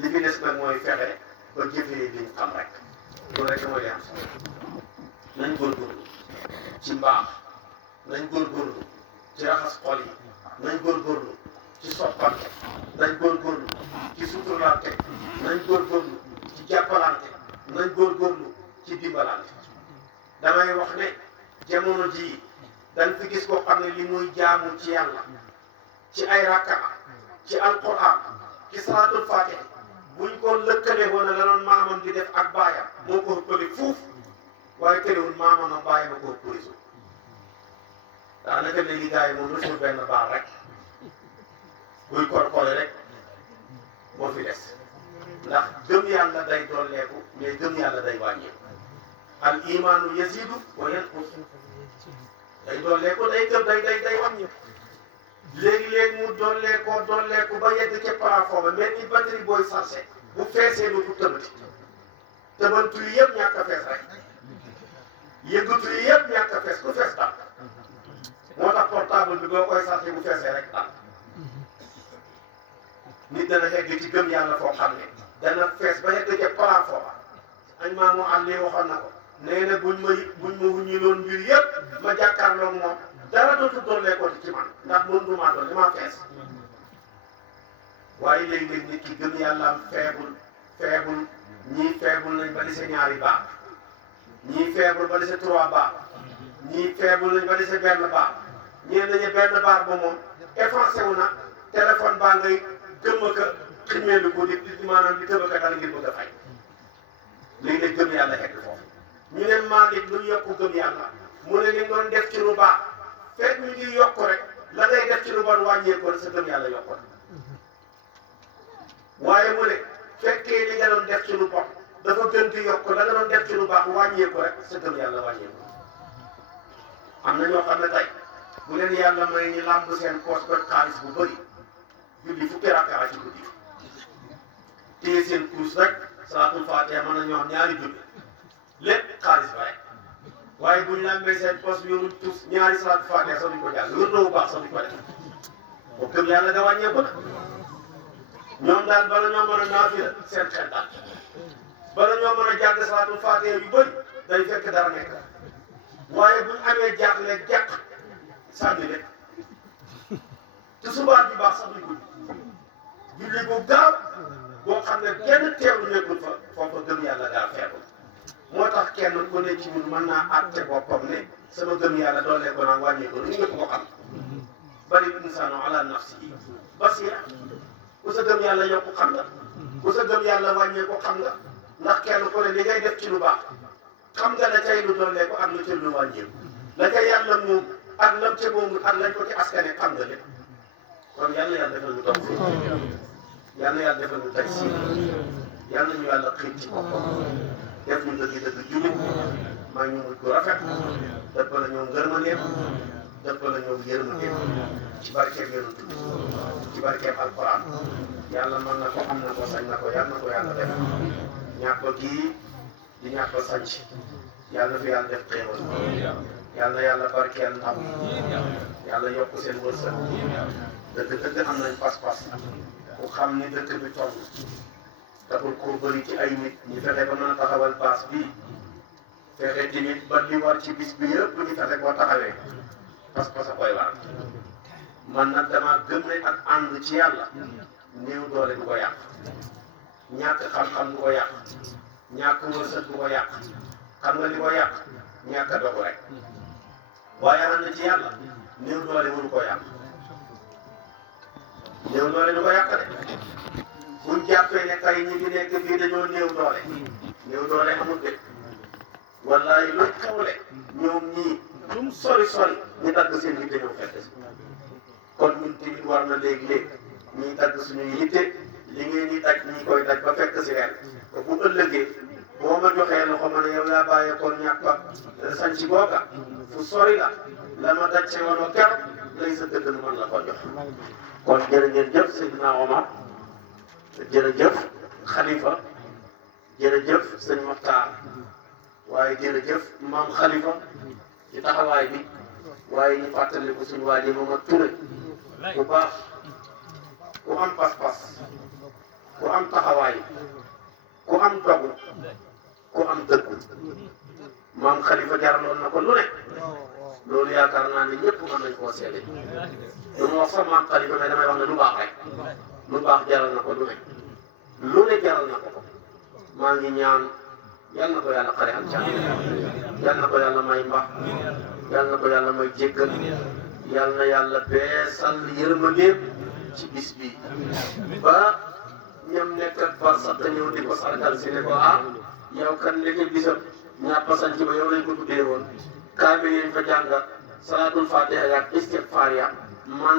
li fi des nag mooy fexe ba jëfee liñ xam rek loolu rek mooy li am solo nañ góorgóorlu ci mbaax nañ góorgóorlu ci raxas xol yi nañ góorgóorlu ci soppante nañ góorgóorlu ci suturlante nañ góorgóorlu ci jàppalante nañ góorgóorlu ci dimbalante damay wax ne jamono jii dañ fi gis koo xam ne li muy jaamu ci yàlla ci ay rakka ci alquran ci salaatul faatiha buñ ko lëkkalee woon la doon maamam di def ak baayam moo ko ëppale fuuf waaye terewul maamam ak baayam a ko ëppale suuf daanaka léegi gars yi moom resul benn baar rek buy korkore rek moo fi des ndax gëm yàlla day dolleeku mais gëm yàlla day wàññeeku al imaanu yazidu wa yanqus day dolleeku day wàññeeku léegi-léegi mu dolleeku ba yegg ca plafond ba mais ni batterie booy chargé bu feesee du ko tëbati tëbantu yi yëpp ñàkk a fees rek yëngatu yi yëpp ñàkk a fees ku fees daal moo tax portable bi boo koy chargé bu feesee rek daal nit dana xegg ci gëm yàlla foo xam ne dana fees ba yegg ca plafond ba añ maa mu àllee waxoon na ko nee na buñ ma wuññiloon mbir yëpp ma jàkkaarloo moom dara dootul dolleekoo ci man ndax moom du maa doon li maa fees waaye léeg-léeg nit ki gëm yàlla am feebul ñii feebul nañ ba dese ñaari baax ñii feebul ba dese 3 baax ñii feebul nañ ba dese benn baax ñeen nañu benn baax ba moom effacé wu na téléphone baa ngay gëm a ka ximmeelu ko di maanaam di tëb a ka dal ngir bëgg a fay léeg-léeg gëm yàlla xegg foofu ñu ne Maalik lu yokku gëm yàlla mu ne li doon def ci lu baax fekk ñu ngi yokku rek la ngay def ci lu bon wàññeeku sa gëm yàlla yokku waaye mu ne fekkee li nga doon def ci lu bon dafa gën di yokku la nga doon def ci lu baax wàññeeku rek sa gëm yàlla wàññeeku am na ñoo xam ne tey bu leen yàlla may ñu làmb seen poos ba xaalis bu bëri julli fukki rakkaa ci guddi téye seen course rek salaatul faatiha mën na ñoo am ñaari julli lépp xaalis ba rek waaye bu ñu làmbee seen poos bi yoruñ tous ñaari salaatul faatiha sax duñ ko jàll wér na bu baax sax duñ ko def boo gëm yàlla da wàññeeku na ñoom daal bala ñoo mën a naafila seen xel daal bala ñoo mën a jàng salaatul faatiha yu bëri day fekk dara nekk waaye bu ñu amee jaaxle jàq sànni rek te subaa bi baax sax duñ ko julli bu gaaw boo xam ne kenn teewlu nekkul fa foofa gëm yàlla daa feebul moo tax kenn ku ne ci ñun mën naa àtte boppam ne sama gëm yàlla doole ko naan wàññeeku lu ñëpp ko xam bari insaanu ala nafsihi basira ku sa gëm yàlla yokku xam nga ku sa gëm yàlla wàññeeku xam nga ndax kenn ku ne li ngay def ci lu baax xam nga la cay lu doole ko ak lu ca lu wàññeeku la ca yàlla moom ak lam ca moomul ak lañ ko ci askane xam nga lépp kon yàlla yàlla defal ñu topp yàlla yàlla defal ñu taj si yàlla ñu yàlla xiit ci boppam def ñu dëgg jullit maa ñu mujj bu rafet dëpp la ñoom ngërmandeem dëpp la ñoom yërmandeem ci barkeeb yonent bi ci barkeeb alquran yàlla mën na ko am na ko sañ na ko yàlla na ko yàlla def ñàkk gii di ñàkk sañ yàlla fi yàlla def xéewal yàlla yàlla barkeel ndam yàlla yokk seen wërsëg dëgg am nañ pas-pas ku xam ni dëkk bi toll taxul ko bëri ci ay nit ñu fexe ba mën a taxawal baas bii fexe tamit ba li war ci bis bi yëpp ñu fexe boo taxawee pas-pas a koy war man nag dama gëm ne ak ànd ci yàlla néew doole du ko yàq ñàkk xam-xam du ko yàq ñàkk wërsëg du ko yàq xam nga li ko yàq ñàkk a dogu rek waaye ànd ci yàlla néew doole waru ko yàq néew doole du ko yàq de buñ jàppee ne tey ñi fi nekk fii dañoo néew doole amul de wallaay lu xewle ñoom ñii lu mu sori ñu dagg seen yitte ñëw fekk si kon ñun tamit war na léegi-léegi ñuy dagg suñuy yitte li ngeen di daj ñi koy daj ba fekk si ren te bu ëllëgee boo ma joxee loxo ma ne yow yaa bàyyeekoon ñàkk a sañ ci googa fu sori la ma daj see woon keroog lay sa dëgg mën la ko jox kon jërë ngeen jëf Seydina Omar jërëjëf Khalifa jërëjëf sëñ Mokhtar waaye jërëjëf maam Khalifa ci taxawaay bi waaye ñu fàttali ko suñu waa ji Mamadou Touré bu baax ku am pas-pas ku am taxawaay ku am dogu ku am dëggu maam Khalifa jaraloon na ko lu ne loolu yaakaar naa ne ñëpp mën nañ koo seede lu ma wax sax maam Khalifa mais damay wax ne lu baax rek lu baax jaral na ko lu ne jaral na ko maa ngi ñaan yal na ko yàlla xare aljanna yal na ko yàlla may mbax yal na ko yàlla may jéggal yal na yàlla beesal yërmandeem ci bis bi ba ñam nekk ak barsa te ñëw di ko sargal si ne ko yow kan nekk bisam ñàppa sañ ci ba yow lañ ko tuddee woon kaamil yañ fa jàng salaatul fatiha yaak istighfar ya man